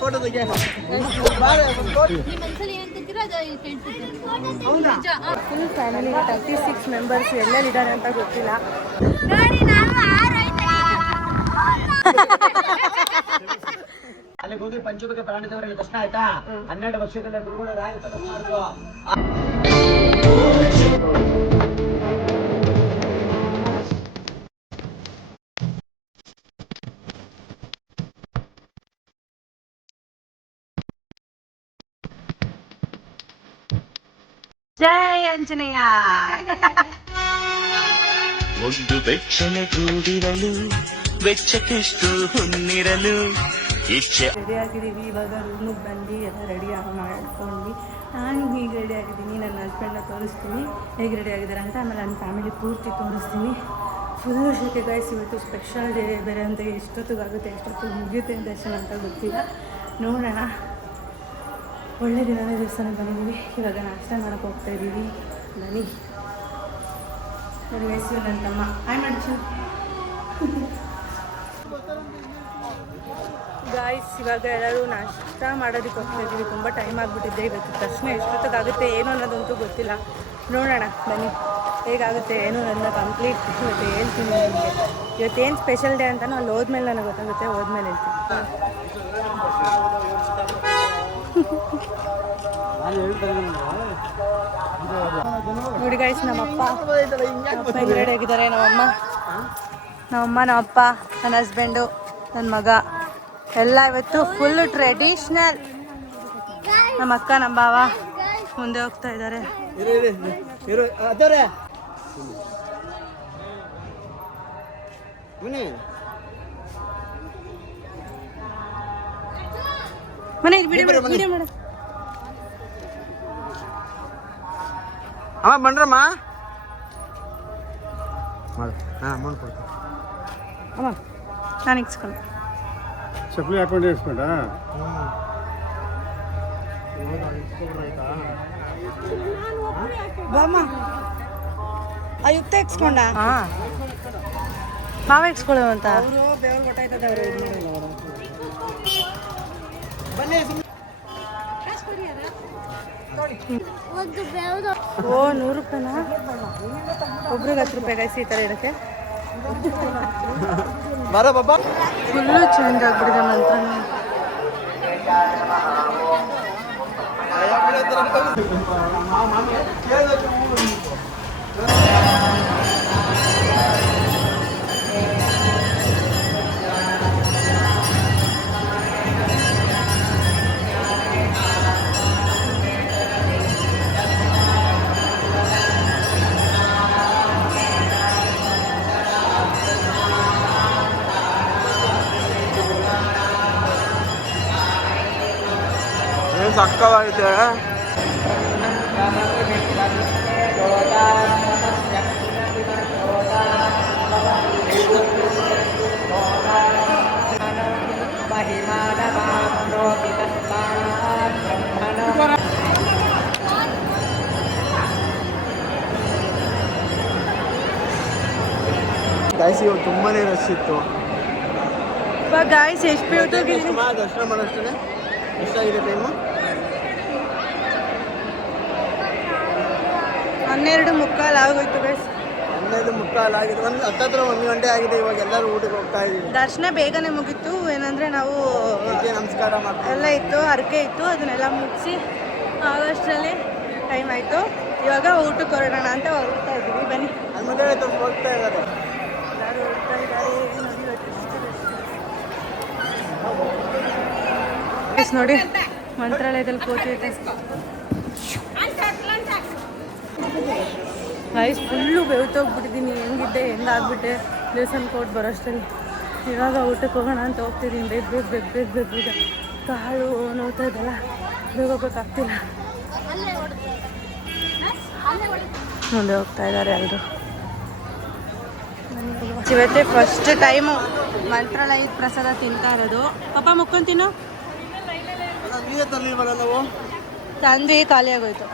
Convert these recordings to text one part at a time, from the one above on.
Full family 36 members ಎಲ್ಲೆಲ್ಲಿದ್ದಾರೆ ಅಂತ ಗೊತ್ತಿಲ್ಲ. ಅಲ್ಲಿಗೆ ಹೋಗಿ ಪಂಚಮುಖ ಪ್ರಾಣಿದವರಿಗೆ ದರ್ಶನ ಆಯ್ತಾ. 12 ವರ್ಷಗಳ ಗುರುಗಳು ಜೈ ಆಂಜನೇಯ. ಒಂದು ಬೆಚ್ಚನೆ ಗೂಡಿರಲು ಬೆಚ್ಚಕ್ಕೆಷ್ಟು ಹೊನ್ನಿರಲು ಇಚ್ಛೆ. ರೆಡಿ ಆಗಿದ್ದೀವಿ. ಇವಾಗ ರೂಮಿಗೆ ಬಂದು ಎಲ್ಲ ರೆಡಿ ಮಾಡ್ಕೊಂಡು ನಾನು ಹೀಗೆ ರೆಡಿ ಆಗಿದ್ದೀನಿ. ನನ್ನ ಹಸ್ಬೆಂಡ್ನ ತೋರಿಸ್ತೀನಿ ಹೇಗೆ ರೆಡಿ ಆಗಿದ್ದಾರೆ ಅಂತ. ಆಮೇಲೆ ನನ್ನ ಫ್ಯಾಮಿಲಿ ಪೂರ್ತಿ ತೋರಿಸ್ತೀನಿ. ಫುಲ್ಲು ಶೆಕೆ ಗಾಯ್ಸ್. ಇವತ್ತು ಸ್ಪೆಷಲ್ ಡೇ ಬೇರೆ ಅಂತ. ಎಷ್ಟೊತ್ತಿಗಾಗುತ್ತೆ ಎಷ್ಟೊತ್ತಿಗೆ ಮುಗಿಯುತ್ತೆ ದರ್ಶನ ಅಂತ ಗೊತ್ತಿಲ್ಲ. ನೋಡೋಣ. ಒಳ್ಳೆ ದಿನನೇ ದೇವಸ್ಥಾನಕ್ಕೆ ಬಂದಿದ್ದೀವಿ. ಇವಾಗ ನಾಷ್ಟ ಮಾಡೋಕ್ಕೆ ಹೋಗ್ತಾ ಇದ್ದೀವಿ. ಬನ್ನಿ ನೋಡಿ ವಯಸ್ಸು ನನ್ನ ತಮ್ಮ ಆಯ್ ಮಾಡಿಸು ಗಾಯ್ಸ್. ಇವಾಗ ಎಲ್ಲರೂ ನಾಷ್ಟ ಮಾಡೋದಕ್ಕೆ ಹೋಗ್ತಾ ಇದ್ದೀವಿ. ತುಂಬ ಟೈಮ್ ಆಗಿಬಿಟ್ಟಿದ್ದೆ. ಇವತ್ತು ದರ್ಶನ ಎಷ್ಟೊತ್ತಿಗಾಗುತ್ತೆ ಏನು ಅನ್ನೋದಂತೂ ಗೊತ್ತಿಲ್ಲ. ನೋಡೋಣ ಬನ್ನಿ ಹೇಗಾಗುತ್ತೆ ಏನು ನನ್ನ ಕಂಪ್ಲೀಟ್ ಇವತ್ತು ಹೇಳ್ತೀನಿ ನಿಮಗೆ. ಇವತ್ತೇನು ಸ್ಪೆಷಲ್ ಡೇ ಅಂತಲೂ ಅಲ್ಲಿ ಹೋದ್ಮೇಲೆ ನನಗೆ ಗೊತ್ತಾಗುತ್ತೆ. ಹೋದ್ಮೇಲೆ ಹೇಳ್ತೀನಿ. ನೋಡಿ ಗಾಯ್ಸ್ ನಮ್ಮಪ್ಪ ಹಿಂಗೆ ರೆಡಿ ಆಗಿದ್ದಾರೆ. ನಮ್ಮಪ್ಪ ನನ್ನ ಹಸ್ಬೆಂಡು ನನ್ನ ಮಗ ಎಲ್ಲ ಇವತ್ತು ಫುಲ್ ಟ್ರೆಡಿಷ್ನಲ್. ನಮ್ಮ ಅಕ್ಕ ನಮ್ಮ ಭಾವ ಮುಂದೆ ಹೋಗ್ತಾ ಇದ್ದಾರೆ. ಮನೆಗೆ ವಿಡಿಯೋ ಮಾಡು. ಅಮ್ಮ ಬನ್ರಮ್ಮ. ಅಮೌಂಟ್ ಕೊಡ್ತೀನಿ ಅಮ್ಮ. ನಾನು ಇಕ್ಸ್ಕೊಂಡು ಚಪ್ಪಲಿ ಹಾಕೊಂಡು ಇಸ್ಕೊಂಡ ಬಾಮ್ಮ. ಆ ಯುಕ್ತ ಇಕ್ಸ್ಕೊಂಡ ಮಾವ ಇಕ್ಸ್ಕೊಳ್ಳೋ ಅಂತ ಅವರು ಬೇವ್ರು ಗೊತ್ತಾಯ್ತದೆ. ಅವರು ಬನ್ನಿ. ಓ 100 ರೂಪಾಯಿನಾ ಒಬ್ರಿಗೆ 10 ರೂಪಾಯಿ ಗಾಯ್ಸ್. ಈ ಥರ ಇರೋಕ್ಕೆ ಫುಲ್ಲು ಚೇಂಜ್ ಆಗ್ಬಿಟ್ಟಿದೆ ಮಂತ್ರ. ಸಕ್ಕವಾಗಿದೆ. ಗಾಯ್ಸ್ ಇವಾಗ ತುಂಬಾನೇ ರಶ್ ಇತ್ತು. ಗಾಯ್ಸ್ ಎಷ್ಟು ದರ್ಶನ ಮಾಡೋಷ್ಟೇ ಎಷ್ಟಾಗಿದೆ ಟೈಮು? 12:15 ಆಗೋಯ್ತು ಗೈಸ್. 12:15 ಆಗಿದೆ. ಹತ್ತತ್ರ 1 ಗಂಟೆ ಆಗಿದೆ. ಇವಾಗ ಎಲ್ಲರೂ ಊಟಕ್ಕೆ ಹೋಗ್ತಾ ಇದ್ದೀವಿ. ದರ್ಶನ ಬೇಗನೆ ಮುಗೀತು. ಏನಂದರೆ ನಾವು ನಮಸ್ಕಾರ ಮಾಡ್ತೀವಿ ಎಲ್ಲ ಇತ್ತು, ಹರಕೆ ಇತ್ತು, ಅದನ್ನೆಲ್ಲ ಮುಗಿಸಿ ಆಗೋಷ್ಟರಲ್ಲಿ ಟೈಮ್ ಆಯಿತು. ಇವಾಗ ಊಟಕ್ಕೆ ಹೊರಡೋಣ ಅಂತ ಹೊರಡ್ತಾ ಇದ್ದೀವಿ. ಬನ್ನಿ. ಅಲ್ಲಿ ಮದುವೆ ಆಯ್ತು ಹೋಗ್ತಾ ಇದ್ದಾರೆ. ಎಲ್ಲರೂ ಹೊರಡ್ತಾ ಇದ್ದಾರೆ. ನೋಡಿ ಮಂತ್ರಾಲಯದಲ್ಲಿ ಕೂತಿದೆ ಗೈಸ್. ಫುಲ್ಲು ಬೆವ್ತೋಗ್ಬಿಟ್ಟಿದ್ದೀನಿ. ಹೆಂಗಿದ್ದೆ ಹೆಂಗಾಗ್ಬಿಟ್ಟೆ ದೇವಸ್ಥಾನಕ್ಕೆ ಕೊಟ್ಟು ಬರೋಷ್ಟರಲ್ಲಿ. ಇವಾಗ ಊಟಕ್ಕೆ ಹೋಗೋಣ ಅಂತ ಹೋಗ್ತಿದ್ದೀನಿ. ಬೇಗ ಕಾಳು ನೋಡ್ತಾ ಇದ್ದಲ್ಲ, ಬೇಗ ಹೋಗೋಕ್ಕಾಗ್ತಿಲ್ಲ. ಮುಂದೆ ಹೋಗ್ತಾ ಇದ್ದಾರೆ ಎಲ್ಲರೂ. ಇವತ್ತೇ ಫಸ್ಟ್ ಟೈಮು ಮಂತ್ರಾಲಯದ ಪ್ರಸಾದ ತಿಂತಾ ಇರೋದು. ಪಾಪ ಮುಕ್ಕೊಂಡು ತಿನ್ನು. ತಂದ್ವಿ, ಖಾಲಿ ಆಗೋಯ್ತು.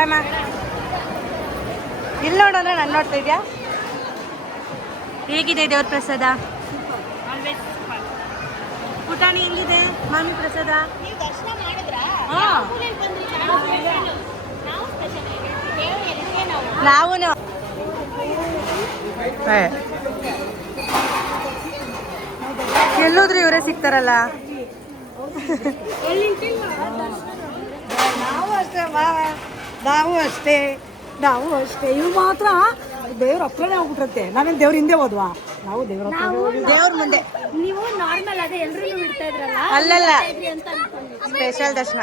ಬಾಯ್ ಮಾ. ಇಲ್ಲಿ ನೋಡೋಣ, ನಾನು ನೋಡ್ತಾ ಇದೆಯಾ? ಹೇಗಿದೆ ದೇವ್ರ ಪ್ರಸಾದ? ಪುಟಾಣಿ ಹೆಂಗಿದೆ ಮಾಮಿ ಪ್ರಸಾದ? ನಾವು ಎಲ್ಲೋದ್ರೂ ಇವರೇ ಸಿಗ್ತಾರಲ್ಲ. ನಾವು ಅಷ್ಟೇ ಇವು ಮಾತ್ರ ದೇವ್ರ ಹತ್ರನೇ ಹೋಗ್ಬಿಟ್ರತ್ತೆ. ನಾವೇನು ದೇವ್ರ ಹಿಂದೆ ಹೋದ್ವಾ? ನಾವು ದೇವ್ರ ಹತ್ರ ದೇವ್ರ ಮುಂದೆ. ನೀವು ನಾರ್ಮಲ್ ಅದೇ ಎಲ್ಲರೂ ಬಿಡ್ತಾ ಇದ್ರಲ್ಲ ಅಲ್ಲಲ್ಲ, ಸ್ಪೆಷಲ್ ದರ್ಶನ.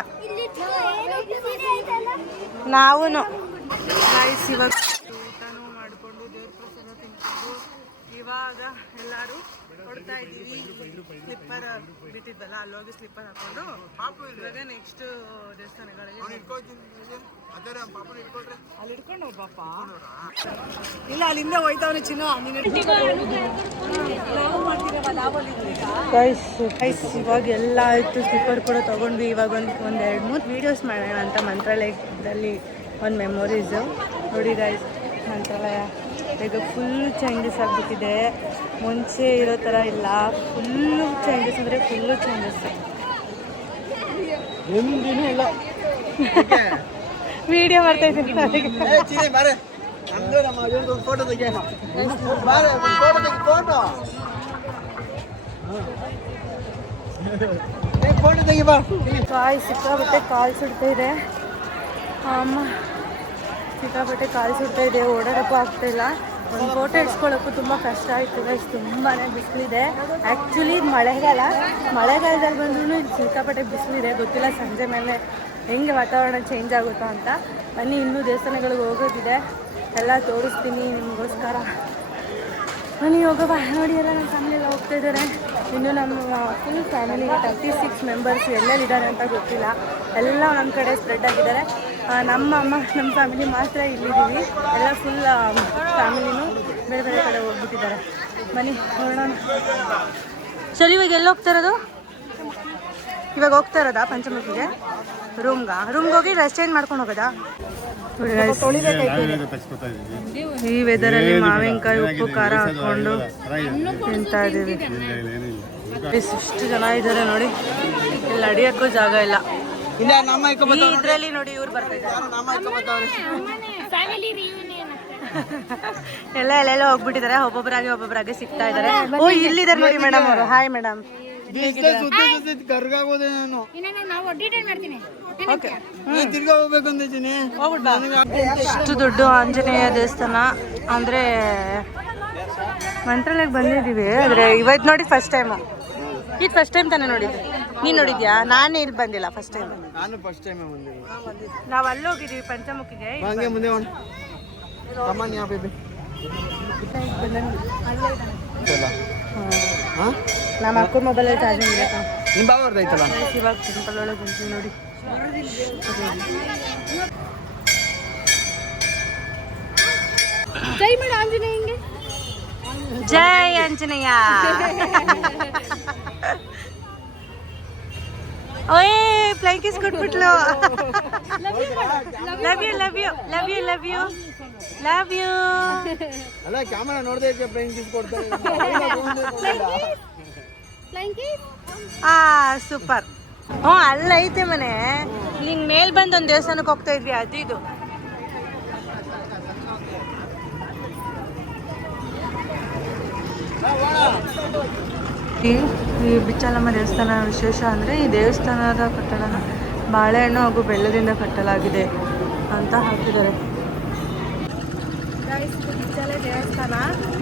ನಾವು ಇವಾಗ ಊಟನೂ ಮಾಡಿಕೊಂಡು ದೇವ್ರ ಪ್ರಸಾದ ತಿನ್ಕೊಂಡು ಇವಾಗ ಎಲ್ಲರೂ ಹೊಡ್ತಾ ಇದ್ದೀವಿ. ಸ್ಲಿಪ್ಪರ್ ಬಿಟ್ಟಿದ್ವಲ್ಲ, ಅಲ್ಲೋಗಿ ಸ್ಲಿಪ್ಪರ್ ಹಾಕೊಂಡು ಇವಾಗ ನೆಕ್ಸ್ಟ್ ದೇವಸ್ಥಾನಗಳಿಗೆ ಅಲ್ಲಿ ಇಟ್ಕೊಂಡು ಹೋಗ್ಬಪ್ಪ. ಇಲ್ಲ, ಅಲ್ಲಿಂದ ಹೋಯ್ತಾವನೆ ಚಿನ್ನ. ಇವಾಗ ಎಲ್ಲ ಆಯಿತು, ಸ್ಲಿಪ್ಪರ್ ಕೂಡ ತೊಗೊಂಡ್ವಿ. ಇವಾಗ ಒಂದು 2-3 ವೀಡಿಯೋಸ್ ಮಾಡೋಣ ಅಂತ ಮಂತ್ರಾಲಯದಲ್ಲಿ ಒಂದು ಮೆಮೊರೀಸು ನೋಡಿ ಗೈಸ್. ಮಂತ್ರಾಲಯ ಈಗ ಫುಲ್ ಚೇಂಜಸ್ ಆಗಿಬಿಟ್ಟಿದೆ, ಮುಂಚೆ ಇರೋ ಥರ ಇಲ್ಲ. ಫುಲ್ಲು ಚೇಂಜಸ್ ಅಂದರೆ ಫುಲ್ಲು ಚೇಂಜಸ್. ವಿಡಿಯೋ ಮಾಡ್ತಾ ಇದ್ದೀನಿ. ಸಿಕ್ಕಾಬಟ್ಟೆ ಕಾಲು ಸುಡ್ತಾ ಇದೆ ಅಮ್ಮ, ಸಿಕ್ಕಾಬಟ್ಟೆ ಕಾಲು ಸುಡ್ತಾ ಇದೆ. ಓಡಾಡೋಕ್ಕೂ ಆಗ್ತಾಯಿಲ್ಲ. ಒಂದು ಫೋಟೋ ಇಡ್ಸ್ಕೊಳ್ಳೋಕ್ಕೂ ತುಂಬ ಕಷ್ಟ ಆಯಿತು ಗೈಸ್. ತುಂಬಾ ಬಿಸಿಲಿದೆ. ಆ್ಯಕ್ಚುಲಿ ಮಳೆಗಾಲದಲ್ಲಿ ಬಂದ್ರೂ ಇಲ್ಲಿ ಸಿಕ್ಕಾಪಟ್ಟೆ ಬಿಸಿಲಿದೆ. ಗೊತ್ತಿಲ್ಲ ಸಂಜೆ ಮೇಲೆ ಹೆಂಗೆ ವಾತಾವರಣ ಚೇಂಜ್ ಆಗುತ್ತೋ ಅಂತ. ಬನ್ನಿ, ಇನ್ನೂ ದೇವಸ್ಥಾನಗಳಿಗೆ ಹೋಗೋದಿದೆ, ಎಲ್ಲ ತೋರಿಸ್ತೀನಿ ನಿಮಗೋಸ್ಕರ. ಬನ್ನಿ ಹೋಗೋವ. ನೋಡಿ, ಎಲ್ಲ ನಮ್ಮ ಫ್ಯಾಮಿಲಿ ಎಲ್ಲ ಹೋಗ್ತಾ ಇದ್ದಾರೆ. ಇನ್ನು ನಮ್ಮ ಫುಲ್ ಫ್ಯಾಮಿಲಿ 36 ಮೆಂಬರ್ಸ್ ಎಲ್ಲೆಲ್ಲಿದ್ದಾರೆ ಅಂತ ಗೊತ್ತಿಲ್ಲ. ಎಲ್ಲ ನಮ್ಮ ಕಡೆ ಸ್ಪ್ರೆಡ್ ಆಗಿದ್ದಾರೆ. ನಮ್ಮ ಅಮ್ಮ, ನಮ್ಮ ಫ್ಯಾಮಿಲಿ ಮಾತ್ರ ಇಲ್ಲಿದ್ದೀವಿ. ಎಲ್ಲ ಫುಲ್ ಫ್ಯಾಮಿಲಿನೂ ಬೇರೆ ಬೇರೆ ಕಡೆ ಹೋಗ್ಬಿಟ್ಟಿದ್ದಾರೆ. ಬನ್ನಿ ನೋಡೋಣ. ಸರಿ, ಇವಾಗ ಎಲ್ಲಿ ಹೋಗ್ತಾ ಇರೋದು? ಇವಾಗ ಹೋಗ್ತಾ ಇರೋದಾ ಪಂಚಮುಖಿಗೆ? ರೂಮ್ಗೆ ಹೋಗಿ ಡ್ರೆಸ್ ಚೇಂಜ್ ಮಾಡ್ಕೊಂಡು ಹೋಗೋದಾ? ಈ ವೆದರಲ್ಲಿ ಮಾವಿನಕಾಯಿ ಉಪ್ಪು ಖಾರ ಹಾಕೊಂಡು ತಿಂತಾ ಇದ್ದೀವಿ. ಇಷ್ಟು ಜನ ಇದ್ದಾರೆ ನೋಡಿ, ಇಲ್ಲಿ ಅಡಿಯೋಕ್ಕೂ ಜಾಗ ಇಲ್ಲ. ಇದ್ರಲ್ಲಿ ನೋಡಿ ಇವ್ರು ಬರ್ತಾ ಇದ್ದಾರೆ. ಎಲ್ಲೆಲ್ಲ ಹೋಗ್ಬಿಟ್ಟಿದ್ದಾರೆ. ಒಬ್ಬೊಬ್ಬರಾಗಿ ಸಿಗ್ತಾ ಇದ್ದಾರೆ. ಓ, ಇಲ್ಲಿದ್ದಾರೆ ನೋಡಿ ಮೇಡಮ್ ಅವರು. Hi madam. ಇಷ್ಟು ದೊಡ್ಡ ಆಂಜನೇಯ ದೇವಸ್ಥಾನ ಅಂದ್ರೆ ಮಂತ್ರಾಲಯಕ್ಕೆ ಬಂದಿದ್ದೀವಿ. ಆದರೆ ಇವತ್ತು ನೋಡಿ ಫಸ್ಟ್ ಟೈಮು. ಇದು ಫಸ್ಟ್ ಟೈಮ್ ತಾನೇ ನೋಡಿದ್ದು? ನೀನು ನೋಡಿದ್ಯಾ? ನಾನೇ ಇಲ್ಲಿ ಬಂದಿಲ್ಲ, ಫಸ್ಟ್ ಟೈಮ್. ನಾವು ಅಲ್ಲಿ ಹೋಗಿದ್ದೀವಿ ಪಂಚಮುಖಿಗೆ. ನಮ್ಮ ಅಕ್ಕ ಮೊಬೈಲಲ್ಲಿ ಚಾರ್ಜಿಂಗ್ ಇಲ್ಲ. ಇವಾಗ ಟೆಂಪಲ್ ಒಳಗೆ ಬಂತೀವಿ ನೋಡಿ. ಜೈ ಮಾಡ ಆಂಜನೇಯಂಗೆ. ಜೈ ಆಂಜನೇಯ. ಓಯ್, ಫ್ಲೈಂಗ್ ಕಿಸ್ ಕೊಟ್ಬಿಟ್ಲು. Love you love you love you love you love you. ಅಲ್ಲ, ಕ್ಯಾಮರಾ ನೋಡದೆ ಫ್ಲೈಂಗ್ ಕಿಸ್ ಕೊಡ್ತಾರೆ. ಸೂಪರ್. ಹ್ಞೂ, ಅಲ್ಲ ಐತೆ ಮನೆ. ಹಿಂಗೆ ಮೇಲ್ ಬಂದು ಒಂದು ದೇವಸ್ಥಾನಕ್ಕೆ ಹೋಗ್ತಾ ಇದ್ವಿ, ಅದು ಇದು. ಈ ಬಿಚ್ಚಲಮ್ಮ ದೇವಸ್ಥಾನ ವಿಶೇಷ ಅಂದರೆ ಈ ದೇವಸ್ಥಾನದ ಕಟ್ಟಡನ ಬಾಳೆಹಣ್ಣು ಹಾಗೂ ಬೆಲ್ಲದಿಂದ ಕಟ್ಟಲಾಗಿದೆ ಅಂತ ಹಾಕಿದ್ದಾರೆ. ಬಿಚ್ಚಲ ದೇವಸ್ಥಾನ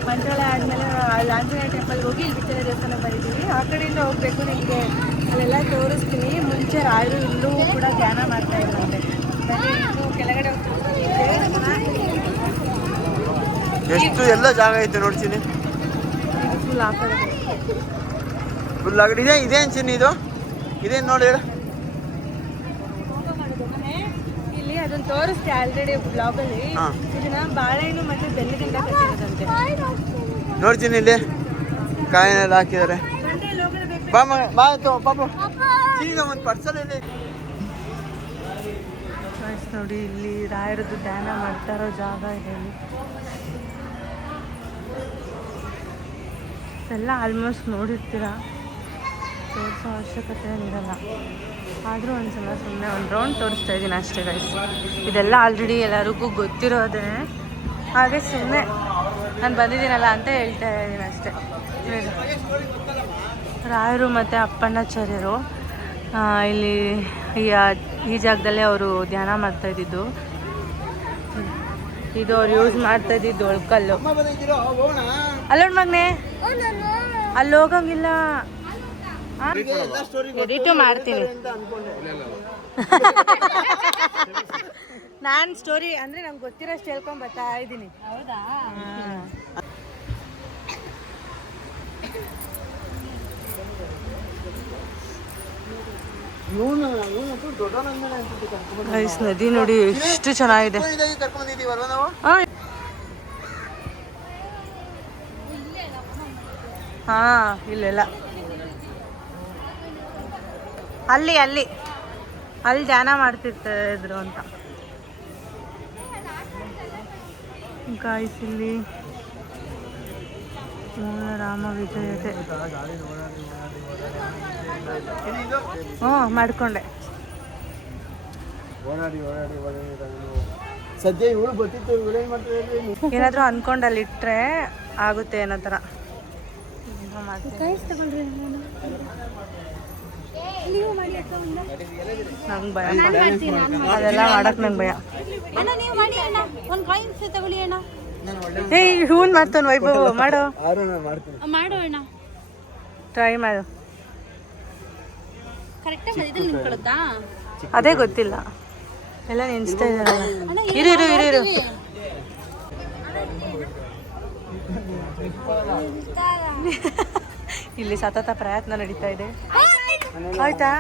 ಮಂತ್ರಾಲಯ ಆದಮೇಲೆ ಅಲ್ಲಿ ಆಂಜನೇಯ ಟೆಂಪಲ್ಗೆ ಹೋಗಿ ಇಲ್ಲಿ ಬಿಚ್ಚಲ ದೇವಸ್ಥಾನಕ್ಕೆ ಬಂದಿದ್ದೀವಿ. ಆ ಕಡೆಯಿಂದ ಹೋಗಬೇಕು, ನಿಮಗೆ ಅಲ್ಲೆಲ್ಲ ತೋರಿಸ್ತೀನಿ. ಮುಂಚೆ ರಾಯರು ಇಲ್ಲೂ ಕೂಡ ಧ್ಯಾನ ಮಾಡ್ತಾ ಇದ್ರಂತೆ. ಇನ್ನು ಕೆಳಗಡೆ ಎಷ್ಟು ಎಲ್ಲ ಜಾಗ ಐತೆ ನೋಡ್ತೀನಿ. ಇದು ಫುಲ್ ಆ ಕಡೆ ಫುಲ್ ಆಗಿದೆ. ಇದೇನು ಚಿನ್ನ ಇದು? ಇದೇನು ನೋಡಿ ಹೇಳು. ಇಲ್ಲಿ ಅದನ್ನು ತೋರಿಸ್ತೆ ಆಲ್ರೆಡಿ ಬ್ಲಾಗಲ್ಲಿ. ಇದನ್ನ ಬಾಳೆಹಣ್ಣು ಮತ್ತು ಬೆಲ್ಲದಿಂದ ಕಟ್ಟಿರೋದಂತೆ. ನೋಡ್ತೀನಿ, ಇಲ್ಲಿ ಕಾಯಿನೆಲ್ಲ ಹಾಕಿದ್ದಾರೆ. ಬಾ ಪಾಪು, ಈಗ ಒಂದು ಪರ್ಸಲ್ ಇಲ್ಲಿ. ಗೈಸ್ ನೋಡಿ ಇಲ್ಲಿ ರಾಯರದ್ದು ಧ್ಯಾನ ಮಾಡ್ತಾ ಇರೋ ಜಾಗ ಇದೆ ಇಲ್ಲಿ. ಎಲ್ಲ ಆಲ್ಮೋಸ್ಟ್ ನೋಡಿರ್ತೀರ, ತೋರಿಸೋ ಅವಶ್ಯಕತೆ ಏನಿರಲ್ಲ. ಆದರೂ ಒಂದ್ಸಲ ಸುಮ್ಮನೆ ಒಂದು ರೌಂಡ್ ತೋರಿಸ್ತಾ ಇದ್ದೀನಿ ಅಷ್ಟೇ ಗೈಸ್. ಇದೆಲ್ಲ ಆಲ್ರೆಡಿ ಎಲ್ಲರಿಗೂ ಗೊತ್ತಿರೋದೇ, ಹಾಗೆ ಸುಮ್ಮನೆ ನಾನು ಬಂದಿದ್ದೀನಲ್ಲ ಅಂತ ಹೇಳ್ತಾ ಇದ್ದೀನಿ ಅಷ್ಟೇ. ರಾಯರು ಮತ್ತು ಅಪ್ಪಣ್ಣಾಚಾರ್ಯರು ಇಲ್ಲಿ ಈ ಜಾಗದಲ್ಲೇ ಅವರು ಧ್ಯಾನ ಮಾಡ್ತಾ ಇದ್ದಿದ್ದು. ಇದು ಅವ್ರು ಯೂಸ್ ಮಾಡ್ತಾ ಇದ್ದಿದ್ದು ಒಳ್ಕಲ್ಲು. ಅಲ್ಲೋಡ್ ಮಗನೆ, ಅಲ್ಲಿ ಹೋಗಂಗಿಲ್ಲ. ಎಡಿಟು ಮಾಡ್ತೀನಿ ನಾನು ಸ್ಟೋರಿ ಅಂದರೆ ನಂಗೆ ಗೊತ್ತಿರೋಷ್ಟು ಹೇಳ್ಕೊಂಡು ಬರ್ತಾ ಇದ್ದೀನಿ. ಹೌದಾ? ಗೈಸ್ ನದಿ ನೋಡಿ ಎಷ್ಟು ಚೆನ್ನಾಗಿದೆ. ಹಾ ಇಲ್ಲೆಲ್ಲ ಅಲ್ಲಿ ಧ್ಯಾನ ಮಾಡ್ತಿರ್ತಿದ್ರು ಅಂತ. ಗೈಸ್ ಇಲ್ಲಿ ಮೂಲ ರಾಮ ವಿಜಯತೆ. ಮಾಡ್ಕೊಂಡೆ. ಸದ್ಯ ಇವಳು ಗೊತ್ತಿತ್ತು, ಇವಳೇನ್ ಮಾಡ್ತಾರೆ ಏನಾದರೂ ಅನ್ಕೊಂಡು ಅಲ್ಲಿ ಇಟ್ಟರೆ ಆಗುತ್ತೆ ಅನ್ನೋ ಥರ. ನಂಗೆ ಭಯ, ಅದೆಲ್ಲ ಮಾಡಕ್ ನಂಗೆ ಭಯ. ಏಯ್ ಹೂನ್ ಮಾಡ್ತಾನೆ ವೈಭವ್, ಮಾಡು ಮಾಡೋಣ. ಟ್ರೈ ಮಾಡು. ಕರೆಕ್ಟಾಗಿ ಮಧ್ಯದಲ್ಲಿ ನಿಂತ್ಕೊಳ್ಳುತ್ತಾ? ಅದೇ ಗೊತ್ತಿಲ್ಲ, ಎಲ್ಲ ನೆನ್ಸ್ತಾ ಇದ್ದಾರಲ್ಲ. ಇರು ಇಲ್ಲಿ ಸತತ ಪ್ರಯತ್ನ ನಡೀತಾ ಇದೆ. ಆಯ್ತಾ?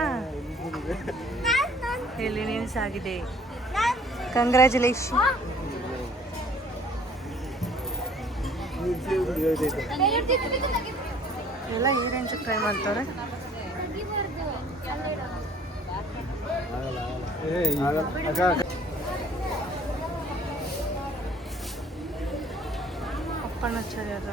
ಇಲ್ಲಿ ನಿಲ್ಸಾಗಿದೆ. ಕಂಗ್ರ್ಯಾಚುಲೇಷನ್. ಎಲ್ಲ ಈ ರೇಂಜಿಗೆ ಟ್ರೈ ಮಾಡ್ತಾರೆ. ಅಪ್ಪಣ್ಣಾಚಾರ್ಯರ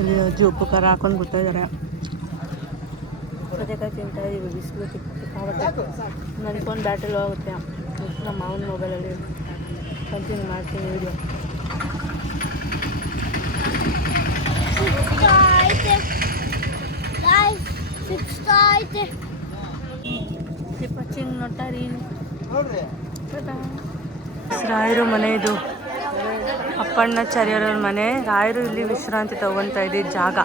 ಇಲ್ಲಿ ಅಜ್ಜಿ ಉಪ್ಪು ಖಾರ ಹಾಕೊಂಡು ಬಿಡ್ತಾ ಇದ್ದಾರೆ. ಸೌತೆಕಾಯಿ ತಿಂತಾ ಇದ್ದೀವಿ, ಬಿಸಿಲು ಸಿಕ್ಕಾಗುತ್ತೆ. ನನ್ನ ಫೋನ್ ಬ್ಯಾಟ್ರಿ ಲೋ ಆಗುತ್ತೆ. ನಮ್ಮ ಮಾವನ ಮೊಬೈಲಲ್ಲಿ ಕಂಟಿನ್ಯೂ ಮಾಡ್ತೀನಿ ವೀಡಿಯೋ. ರಾಯರು ಮನೆ ಇದು, ಅಪ್ಪಣ್ಣಾಚಾರ್ಯರ ಮನೆ. ರಾಯರು ಇಲ್ಲಿ ವಿಶ್ರಾಂತಿ ತಗೊತಾ ಇದ್ದ ಜಾಗ.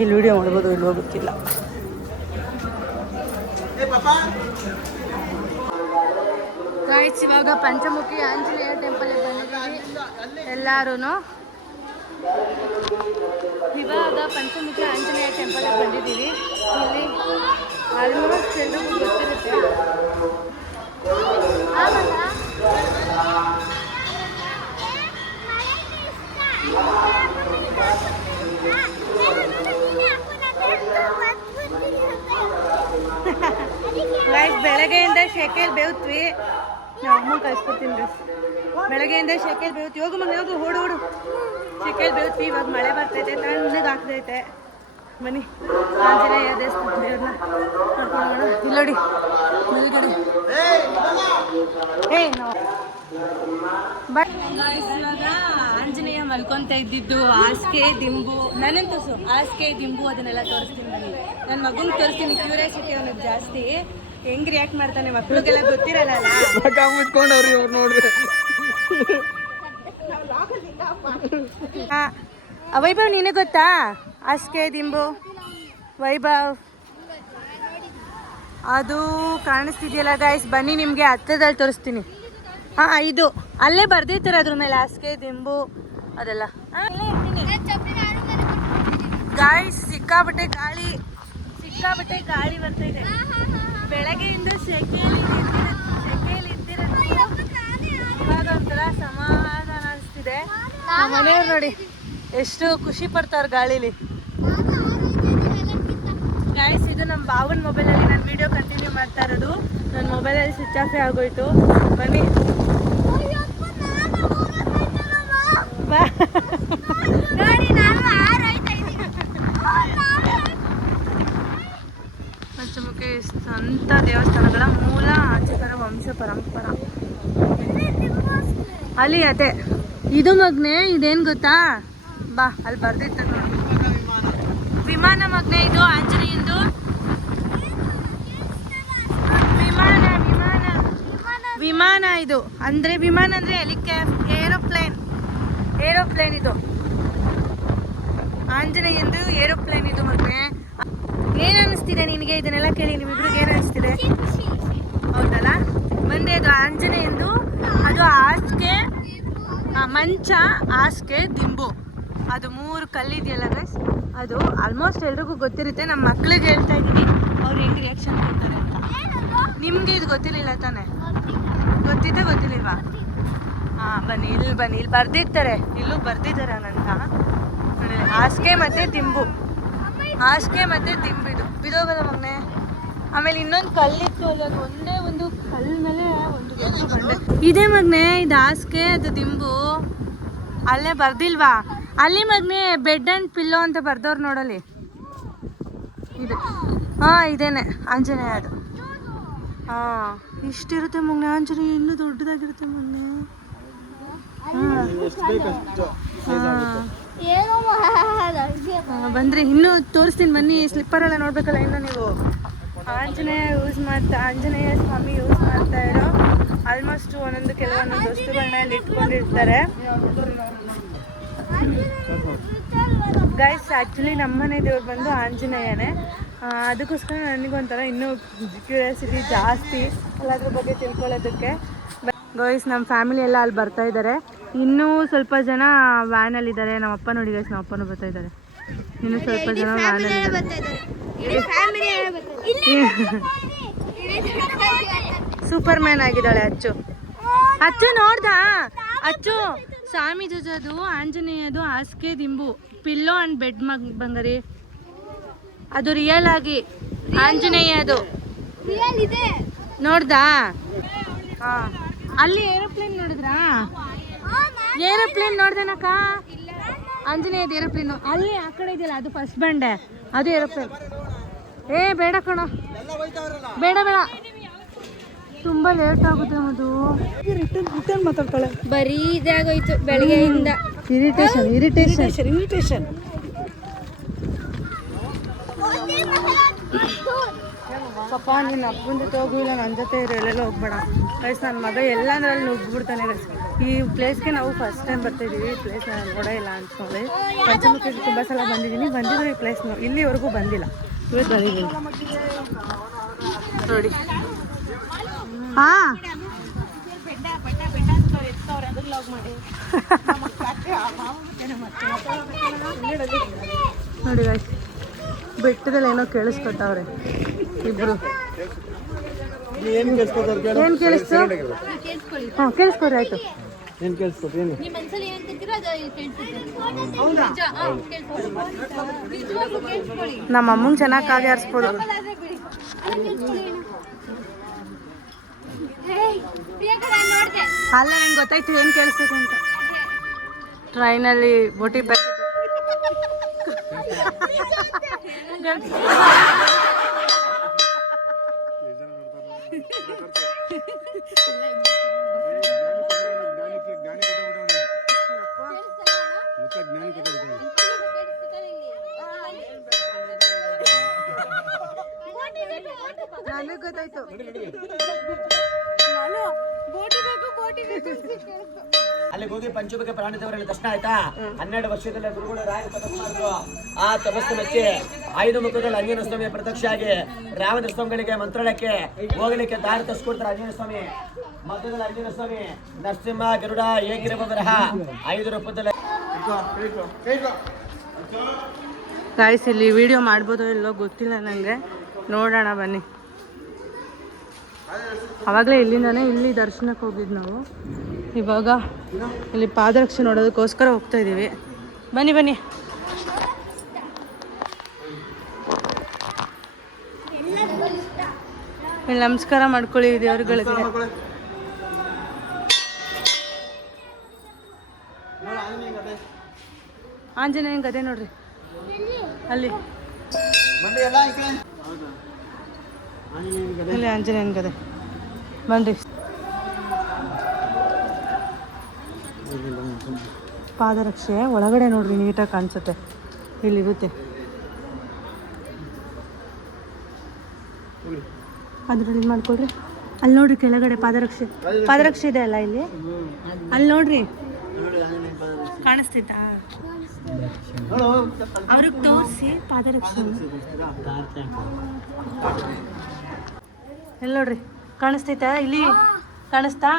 ಇಲ್ಲಿ ವಿಡಿಯೋ ಮಾಡ್ಬೋದು, ಇಲ್ಲಿ ಹೋಗುತ್ತಿಲ್ಲ. ಗಾಯ್ಸ್ ಇವಾಗ ಪಂಚಮುಖಿ ಆಂಜನೇಯ ಟೆಂಪಲ್ಗೆ ಬಂದಿದ್ದೀವಿ ಎಲ್ಲರೂ. ಇವಾಗ ಪಂಚಮುಖಿ ಆಂಜನೇಯ ಟೆಂಪಲ್ಗೆ ಬಂದಿದ್ದೀವಿ. ಇಲ್ಲಿ ಆಲ್ಮೋಸ್ಟ್ ಎಲ್ರಿಗೂ ಗೊತ್ತಿರುತ್ತೆ. ಬೆಳಗ್ಗೆಯಿಂದ ಶೆಕೆಯಲ್ಲಿ ಬೇವ್ತ್ವಿ. ನಾವು ಅಮ್ಮ ಕಳ್ಸ್ಕೊಡ್ತೀನಿ ಡ್ರೆಸ್. ಬೆಳಗ್ಗೆಯಿಂದ ಶೆಕೆಯಲ್ಲಿ ಬೇವ್ತಿ. ಹೋಗು ಮಗ ಹೋಗು, ಓಡು ಶೆಕೆಯಲ್ಲಿ ಬೇವ್ತಿ. ಇವಾಗ ಮಳೆ ಬರ್ತೈತೆ, ತಣ್ಣಗೆ ಆಗ್ತೈತೆ. ಬನ್ನಿ ಆಂಜನೇಯ ದೇವಸ್ಥಾನ ದೇವ್ರನ್ನ ಕರ್ಕೊಂಡು ಹೋಗೋಣ. ಇಲ್ಲೋಡಿ ಮೇಲ್ಗಡೆ. ಇವಾಗ ಆಂಜನೇಯ ಮಲ್ಕೊಂತ ಇದ್ದಿದ್ದು ಹಾಸಿಗೆ ದಿಂಬು, ನನ್ನಂತೂ ಹಾಸಿಗೆ ದಿಂಬು ಅದನ್ನೆಲ್ಲ ತೋರಿಸ್ತೀನಿ. ಬನ್ನಿ, ನನ್ನ ಮಗನಿಗೆ ತೋರಿಸ್ತೀನಿ. ಕ್ಯೂರಿಯಾಸಿಟಿ ಅವನಿಗೆ ಜಾಸ್ತಿ. ಹೆಂಗ್ ರಿಯಾಕ್ಟ್ ಮಾಡ್ತಾನೆ, ಮಕ್ಳಿಗೆಲ್ಲ ಗೊತ್ತಿರಲ್ಲ. ಮುಚ್ಕೊಂಡವ್ರಿ ಅವ್ರು ನೋಡ್ರಿ. ವೈಭವ್ ನಿನಗೆ ಗೊತ್ತಾ ಹಾಸಿಗೆ ದಿಂಬು? ವೈಭವ್ ಅದು ಕಾಣಿಸ್ತಿದೆಯಲ್ಲ ಗಾಯ್ಸ್, ಬನ್ನಿ ನಿಮಗೆ ಹತ್ತದಲ್ಲಿ ತೋರಿಸ್ತೀನಿ. ಇದು ಅಲ್ಲೇ ಬರ್ದಿರ್ತಾರೆ ಅದ್ರ ಮೇಲೆ ಹಾಸಿಗೆ ದಿಂಬು ಅದೆಲ್ಲ. ಗಾಯ್ಸ್ ಸಿಕ್ಕಾಪಟ್ಟೆ ಗಾಳಿ, ಸಿಕ್ಕಾಪಟ್ಟೆ ಗಾಳಿ ಬರ್ತಾ ಇದೆ. ಬೆಳಗ್ಗೆಯಿಂದ ಸೆಕೆಯಲ್ಲಿ ಇದ್ದಿರೋದು ಇವಾಗ ಒಂಥರ ಸಮಾಧಾನ ಅನಿಸ್ತಿದೆ. ನಮ್ಮ ಮನೆಯವ್ರು ನೋಡಿ ಎಷ್ಟು ಖುಷಿ ಪಡ್ತಾರೆ ಗಾಳಿಲಿ. ಗೈಸ್, ಇದು ನಮ್ಮ ಬಾವನ ಮೊಬೈಲಲ್ಲಿ ನಾನು ವಿಡಿಯೋ ಕಂಟಿನ್ಯೂ ಮಾಡ್ತಾ ಇರೋದು. ನನ್ನ ಮೊಬೈಲಲ್ಲಿ ಸ್ವಿಚ್ ಆಫೇ ಆಗೋಯ್ತು. ಬನ್ನಿ ಪಂಚಮುಖಿ ಸಂತ ದೇವಸ್ಥಾನಗಳ ಮೂಲ ಆಚಕರ ವಂಶ ಪರಂಪರ. ಅಲ್ಲಿ ಅದೇ ಇದು ಮಗ್ನೆ, ಇದೇನು ಗೊತ್ತಾ? ಬಾ, ಅಲ್ಲಿ ಬರ್ದಿತ್ತ ವಿಮಾನ ಮಗ್ನೆ. ಇದು ಆಂಜನೇಯಂದು ವಿಮಾನ ಇದು. ಅಂದ್ರೆ ವಿಮಾನ ಅಂದ್ರೆ ಏರೋಪ್ಲೇನ್ ಇದು. ಆಂಜನೇಯಂದು ಏರೋಪ್ಲೇನ್ ಇದು ಮಗ್ನೆ. ಏನ್ ಅನಿಸ್ತಿದೆ ನಿನಗೆ? ಇದನ್ನೆಲ್ಲ ಕೇಳಿ ನಿಮ್ಮಿಬ್ರಿಗೆ ಏನ್ ಅನಿಸ್ತಿದೆ? ಹೌದಲ್ಲ? ಮುಂದೆ ಅದು ಆಂಜನೇಯಂದು, ಅದು ಹಾಸಿಗೆ ಮಂಚ, ಹಾಸಿಗೆ, ದಿಂಬು, ಅದು 3 ಕಲ್ಲಿದೆಯಲ್ಲ ಗೈಸ್, ಅದು ಆಲ್ಮೋಸ್ಟ್ ಎಲ್ರಿಗೂ ಗೊತ್ತಿರುತ್ತೆ. ನಮ್ಮ ಮಕ್ಳಿಗೆ ಹೇಳ್ತಾ ಇದ್ದೀನಿ, ಅವ್ರು ಹೆಂಗೆ ರಿಯಾಕ್ಷನ್ ಕೊಡ್ತಾರೆ ಅಂತ. ನಿಮಗೆ ಇದು ಗೊತ್ತಿರಲಿಲ್ಲ ತಾನೆ? ಗೊತ್ತಿಲ್ವಾ? ಬನ್ನಿ ಇಲ್ಲಿ ಬರ್ದಿರ್ತಾರೆ, ಇಲ್ಲೂ ಬರ್ದಿದ್ದಾರೆ ನಂತ. ಹಾಸಿಗೆ ಮತ್ತೆ ದಿಂಬು ಇದು ಬಿದೋಗದ ಮಗ್ನೆ. ಆಮೇಲೆ ಇನ್ನೊಂದು ಕಲ್ಲಿತ್ತು ಅಲ್ಲಿ, ಅದು ಒಂದೇ ಒಂದು ಕಲ್ಲು ಮೇಲೆ ಒಂದು ಬಂಡೆ ಇದೆ ಮಗ್ನೆ. ಇದು ಹಾಸಿಗೆ, ಅದು ದಿಂಬು. ಅಲ್ಲೇ ಬರ್ದಿಲ್ವಾ? ಅಲ್ಲಿ ಮಗ್ನೆ ಬೆಡ್ ಆ್ಯಂಡ್ ಪಿಲ್ಲೋ ಅಂತ ಬರ್ದವ್ರು ನೋಡಲಿ. ಇದು ಇದೇನೆ ಆಂಜನೇಯ. ಅದು ಇಷ್ಟಿರುತ್ತೆ ಮಗ್ನೆ. ಆಂಜನೇಯ ಇನ್ನೂ ದೊಡ್ಡದಾಗಿರುತ್ತೆ ಮಗ್ನೆ. ಬಂದ್ರಿ ಇನ್ನೂ ತೋರಿಸ್ತೀನಿ ಬನ್ನಿ. ಸ್ಲಿಪ್ಪರ್ ಎಲ್ಲ ನೋಡ್ಬೇಕಲ್ಲ ಇನ್ನು ನೀವು. ಆಂಜನೇಯ ಸ್ವಾಮಿ ಯೂಸ್ ಮಾಡ್ತಾ ಇರೋ ಆಲ್ಮೋಸ್ಟ್ ಕೆಲವೊಂದು ವಸ್ತುಗಳನ್ನ ಇಲ್ಲಿ ಇಟ್ಕೊಂಡಿರ್ತಾರೆ ಗೈಸ್. ಆ್ಯಕ್ಚುಲಿ ನಮ್ಮನೆ ದೇವ್ರು ಬಂದು ಆಂಜನೇಯನೇ. ಅದಕ್ಕೋಸ್ಕರ ನನಗೊಂಥರ ಇನ್ನೂ ಕ್ಯೂರಿಯಾಸಿಟಿ ಜಾಸ್ತಿ ಎಲ್ಲದ್ರ ಬಗ್ಗೆ ತಿಳ್ಕೊಳ್ಳೋದಕ್ಕೆ. ಗೈಸ್, ನಮ್ಮ ಫ್ಯಾಮಿಲಿ ಎಲ್ಲ ಅಲ್ಲಿ ಬರ್ತಾ ಇದ್ದಾರೆ. ಇನ್ನೂ ಸ್ವಲ್ಪ ಜನ ವ್ಯಾನಲ್ಲಿದ್ದಾರೆ. ನಮ್ಮ ಅಪ್ಪ ನೋಡಿ ಗೈಸ್, ನಮ್ಮ ಅಪ್ಪನೂ ಬರ್ತಾ ಇದ್ದಾರೆ. ಇನ್ನೂ ಸ್ವಲ್ಪ ಜನ ವ್ಯಾನಲ್ಲಿದ್ದಾರೆ. ಸೂಪರ್ ಮ್ಯಾನ್ ಆಗಿದ್ದಾಳೆ ಅಚ್ಚು ನೋಡ್ದಾ? ಅಚ್ಚು ಸ್ವಾಮಿ ಜೊಜದು ಆಂಜನೇಯದು ಹಾಸಿಗೆ ದಿಂಬು ಪಿಲ್ಲೋ ಅಂಡ್ ಬೆಡ್ ಬಂಗಾರಿ. ಅದು ರಿಯಲ್ ಆಗಿ ಆಂಜನೇಯ ಅದು ನೋಡ್ದಾ? ಅಲ್ಲಿ ಏರೋಪ್ಲೇನ್ ನೋಡಿದ್ರಾ? ಏರೋಪ್ಲೇನ್ ನೋಡ್ದೇನಕ್ಕ? ಆಂಜನೇಯದ ಏರೋಪ್ಲೇನು ಅಲ್ಲಿ ಆ ಕಡೆ ಇದೆಯಲ್ಲ, ಅದು ಫಸ್ಟ್ ಬಂಡೆ, ಅದು ಏರೋಪ್ಲೇನ್. ಬೇಡ ಕಣೋ, ಬೇಡ ತುಂಬಾ ಲೇಟ್ ಆಗುತ್ತೆ. ಅದು ರಿಟರ್ನ್ ಮಾತಾಡ್ತಾಳೆ. ಬರೀ ಇದಾಗೋಯ್ತು ಬೆಳಗ್ಗೆಯಿಂದ. ಇರಿಟೇಷನ್. ಪಾಪ ನೀನು ಅಪ್ಪನ ಜೊತೆ ಹೋಗಿಲ್ಲ, ನನ್ನ ಜೊತೆ ಎಲ್ಲೆಲ್ಲ ಹೋಗ್ಬೇಡ ಗೈಸ್. ನನ್ನ ಮಗ ಎಲ್ಲಂದ್ರಲ್ಲಿ ನುಗ್ಗಿಬಿಡ್ತಾನೆ ಗೈಸ್. ಈ ಪ್ಲೇಸ್ಗೆ ನಾವು ಫಸ್ಟ್ ಟೈಮ್ ಬರ್ತಾಯಿದ್ದೀವಿ. ಈ ಪ್ಲೇಸ್ ನಾನು ನೋಡೇ ಇಲ್ಲ ಅನ್ಸ್ಕೊಳ್ಳಿ. ಪಂಚಮುಖಿಗೆ ತುಂಬ ಸಲ ಬಂದಿದ್ರು. ಈ ಪ್ಲೇಸ್ ಇಲ್ಲಿವರೆಗೂ ಬಂದಿಲ್ಲ. ಇವತ್ತು ಬಂದಿದ್ದೀನಿ ನೋಡಿ. ನೋಡಿ ಗೈಸ್, ಬೆಟ್ಟದಲ್ಲಿ ಏನೋ ಕೇಳಿಸ್ಕೊತಾವ್ರೆ ಇಬ್ರು. ಏನು ಕೇಳಿಸ್ತು? ಕೇಳಿಸ್ಕೊಡ್ರಿ ಆಯ್ತು. ಏನು ಕೇಳಿಸ್ಕೊಟ್ಟು? ಏನು ನಮ್ಮ ಅಮ್ಮಂಗೆ ಚೆನ್ನಾಗಿ ಕಾಗೆ ಆರಿಸ್ಬೋದು. ಅಲ್ಲೇ ನಂಗೆ ಗೊತ್ತಾಯ್ತು ಏನು ಕೇಳಿಸ್ಬೇಕು ಅಂತ. ಟ್ರೈನಲ್ಲಿ ಬೋಟಿ ಪ್ಯಾಕೆಟ್ ನನಗೆ ಗೊತ್ತಾಯ್ತು. ಅಲ್ಲಿಗೆ ಹೋಗಿ ಪಂಚಮುಖಿ ಪ್ರಾಣಿ ದೇವರಲ್ಲಿ ದರ್ಶನ ಆಯ್ತಾ? 12 ವರ್ಷದಲ್ಲಿ ಗುರುಗಳು ರಾಯ ತಪಸ್ಸು ಮಾಡಿದ್ರು. ಆ ತಪಸ್ಸು ಮೆಚ್ಚಿ 5 ಮುಖದಲ್ಲಿ ಆಂಜನೇಯ ಸ್ವಾಮಿ ಪ್ರತ್ಯಕ್ಷ ಆಗಿ ರಾವಣ ಸ್ವಾಮಿಗಳಿಗೆ ಮಂತ್ರಾಲಯಕ್ಕೆ ಹೋಗಲಿಕ್ಕೆ ದಾರಿ ತರಿಸ್ಕೊಡ್ತಾರೆ. ಆಂಜನೇಯ ಸ್ವಾಮಿ ಮಧ್ಯದಲ್ಲಿ ಆಂಜನೇಯ ಸ್ವಾಮಿ ನರಸಿಂಹ ಗರುಡ ಏಕಿರಬ ಬರಹ 5 ರೂಪದಲ್ಲಿ. ಗಾಯ್ಸ್, ಇಲ್ಲಿ ವಿಡಿಯೋ ಮಾಡ್ಬೋದೋ ಇಲ್ಲೋ ಗೊತ್ತಿಲ್ಲ ನನಗೆ. ನೋಡೋಣ ಬನ್ನಿ. ಆವಾಗಲೇ ಇಲ್ಲಿಂದಾನೇ ಇಲ್ಲಿ ದರ್ಶನಕ್ಕೆ ಹೋಗಿದ್ದು ನಾವು. ಇವಾಗ ಇಲ್ಲಿ ಪಾದರಕ್ಷೆ ನೋಡೋದಕ್ಕೋಸ್ಕರ ಹೋಗ್ತಾ ಇದ್ದೀವಿ. ಬನ್ನಿ ಬನ್ನಿ. ಇಲ್ಲಿ ನಮಸ್ಕಾರ ಮಾಡ್ಕೊಳ್ಳಿ ದೇವ್ರುಗಳಿಗೆ. ಆಂಜನೇಯನ ಗದೆ ನೋಡ್ರಿ ಅಲ್ಲಿ, ಇಲ್ಲಿ ಆಂಜನೇಯನ ಗದೆ ಬನ್ರಿ. ಪಾದರಕ್ಷೆ ಒಳಗಡೆ ನೋಡ್ರಿ ನೀಟಾಗಿ ಕಾಣಿಸುತ್ತೆ, ಇಲ್ಲಿರುತ್ತೆ. ಅದ್ರಲ್ಲಿ ಇದು ಮಾಡ್ಕೊಡ್ರಿ. ಅಲ್ಲಿ ನೋಡ್ರಿ ಕೆಳಗಡೆ ಪಾದರಕ್ಷೆ ಇದೆ ಅಲ್ಲ ಇಲ್ಲಿ, ಅಲ್ಲಿ ನೋಡ್ರಿ ಕಾಣಿಸ್ತೈತಾ? ಅವ್ರಿಗೆ ತೋರಿಸಿ ಪಾದರಕ್ಷೆ ಎಲ್ಲಿ ನೋಡ್ರಿ ಕಾಣಿಸ್ತೈತಾ? ಇಲ್ಲಿ ಕಾಣಿಸ್ತಾ?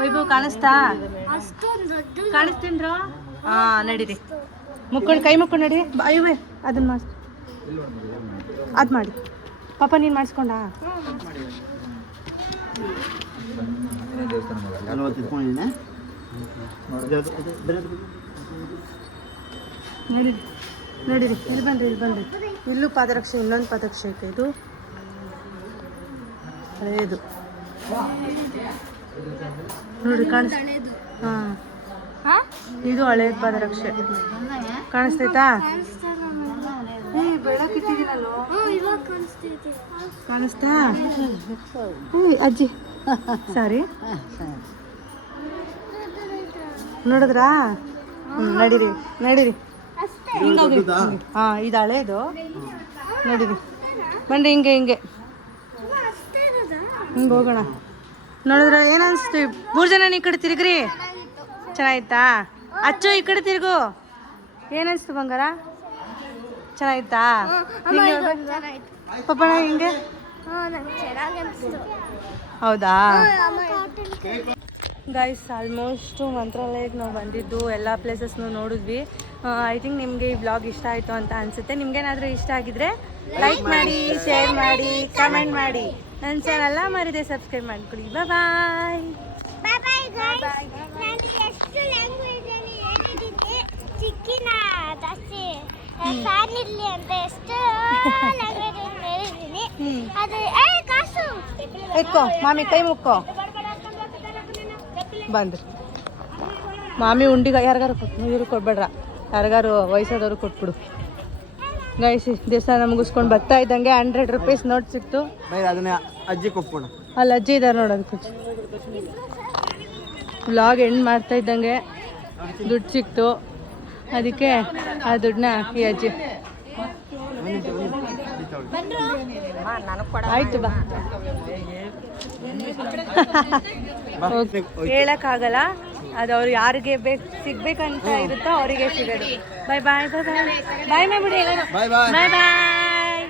ವೈಭವ್ ಕಾಣಿಸ್ತಾ? ಕಾಣಿಸ್ತೀನ್ರ? ನಡೀರಿ, ಮುಕ್ಕೊಂಡು ಕೈ ಮುಕ್ಕೊಂಡು ನಡೀರಿ. ಅಯ್ಯೋ ಅದನ್ನ ಮಾಡಿಸ್, ಅದು ಮಾಡಿ ಪಾಪ. ನೀನು ಮಾಡಿಸ್ಕೊಂಡ? ನಡೀರಿ ನಡೀರಿ, ಇಲ್ಲಿ ಬನ್ರಿ. ಇಲ್ಲೂ ಪಾದರಕ್ಷೆ, ಇನ್ನೊಂದು ಪಾದರಕ್ಷೆ ಐತೆ. ಇದು ಹಳೇದು ನೋಡಿ ಕಾಣಿಸ್. ಇದು ಹಳೇದು ಪಾದರಕ್ಷೆ ಕಾಣಿಸ್ತೈತಾ? ಬೆಳಕಿಟ್ಟಿದ್ದೀನಲ್ಲೋ, ಕಾಣಿಸ್ತಾ? ಅಜ್ಜಿ ಸಾರಿ, ನೋಡಿದ್ರಾ? ನಡೀರಿ ಇದು ಹಳೇದು. ನಡೀರಿ ಬನ್ರಿ, ಹಿಂಗೆ ಹೋಗೋಣ. ನೋಡಿದ್ರ ಏನು ಅನಿಸ್ತು? 3 ಜನ ಈ ಕಡೆ ತಿರುಗ್ರಿ. ಚೆನ್ನಾಯ್ತಾ? ಅಚ್ಚು ಈ ಕಡೆ ತಿರುಗು. ಏನನ್ಸ್ತು ಬಂಗಾರ? ಚೆನ್ನಾಯ್ತಾ? ಪಪ್ಪಣ ಹಿಂಗೆ? ಹೌದಾ? ಗೈಸ್, ಆಲ್ಮೋಸ್ಟು ಮಂತ್ರಾಲಯಕ್ಕೆ ನಾವು ಬಂದಿದ್ದು ಎಲ್ಲ ಪ್ಲೇಸಸ್ನು ನೋಡಿದ್ವಿ. ಐ ಥಿಂಕ್ ನಿಮಗೆ ಈ ಬ್ಲಾಗ್ ಇಷ್ಟ ಆಯಿತು ಅಂತ ಅನಿಸುತ್ತೆ. ನಿಮ್ಗೇನಾದರೂ ಇಷ್ಟ ಆಗಿದ್ರೆ ಲೈಕ್ ಮಾಡಿ, ಶೇರ್ ಮಾಡಿ, ಕಮೆಂಟ್ ಮಾಡಿ. ನನ್ನ ಚಾನಲ್ನ ಮರಿದೆ ಸಬ್ಸ್ಕ್ರೈಬ್ ಮಾಡ್ಕೊಳ್ಳಿ. ಬಾಯ್. ಚಿಕ್ಕಿನ ಜಾಸ್ತಿ ಫ್ಯಾನ್ ಇರ್ಲಿ ಅಂತ ಎಷ್ಟು ಹೇಳಿದ್ದೀನಿ. ಅದು ಕಾಸು ಎತ್ಕೋ ಮಾಮಿ, ಕೈ ಮುಕ್ಕೋ. ಬಂದ್ರಿ ಮಾಮಿ ಉಂಡಿಗೆ ಯಾರಿಗಾರು ಇವ್ರು ಕೊಡ್ಬೇಡ್ರ, ಯಾರಿಗಾರು ವಯಸ್ಸಾದವ್ರು ಕೊಟ್ಬಿಡು. ಗೈಸಿ, ದೇವಸ್ಥಾನ ಮುಗಿಸ್ಕೊಂಡು ಬರ್ತಾ ಇದ್ದಂಗೆ 100 ರೂಪೀಸ್ ನೋಟ್ ಸಿಕ್ತು. ಅದನ್ನ ಅಜ್ಜಿ ಕೊಟ್ಬಿಡ. ಅಲ್ಲಿ ಅಜ್ಜಿ ಇದ್ದಾರೆ ನೋಡೋದಕ್ಕೆ. ವ್ಲಾಗ್ ಎಂಡ್ ಮಾಡ್ತಾ ಇದ್ದಂಗೆ ದುಡ್ಡು ಸಿಕ್ತು, ಅದಕ್ಕೆ ಆ ದುಡ್ಡನ್ನ ಈ ಅಜ್ಜಿ ಆಯ್ತು ಬಾ. ಹೇಳಕ್ಕಾಗಲ್ಲ, ಅದು ಅವ್ರು ಯಾರಿಗೆ ಸಿಗ್ಬೇಕಂತ ಇರುತ್ತೋ ಅವರಿಗೆ ಸಿಗೋದು. ಬಾಯ್ ಬಾಯ್ ಬಾಯ್ ಬಾಯ್ ಬಾಯ್ ಮಾಡ್ಬಿಡಿ. ಬಾಯ್ ಬಾಯ್.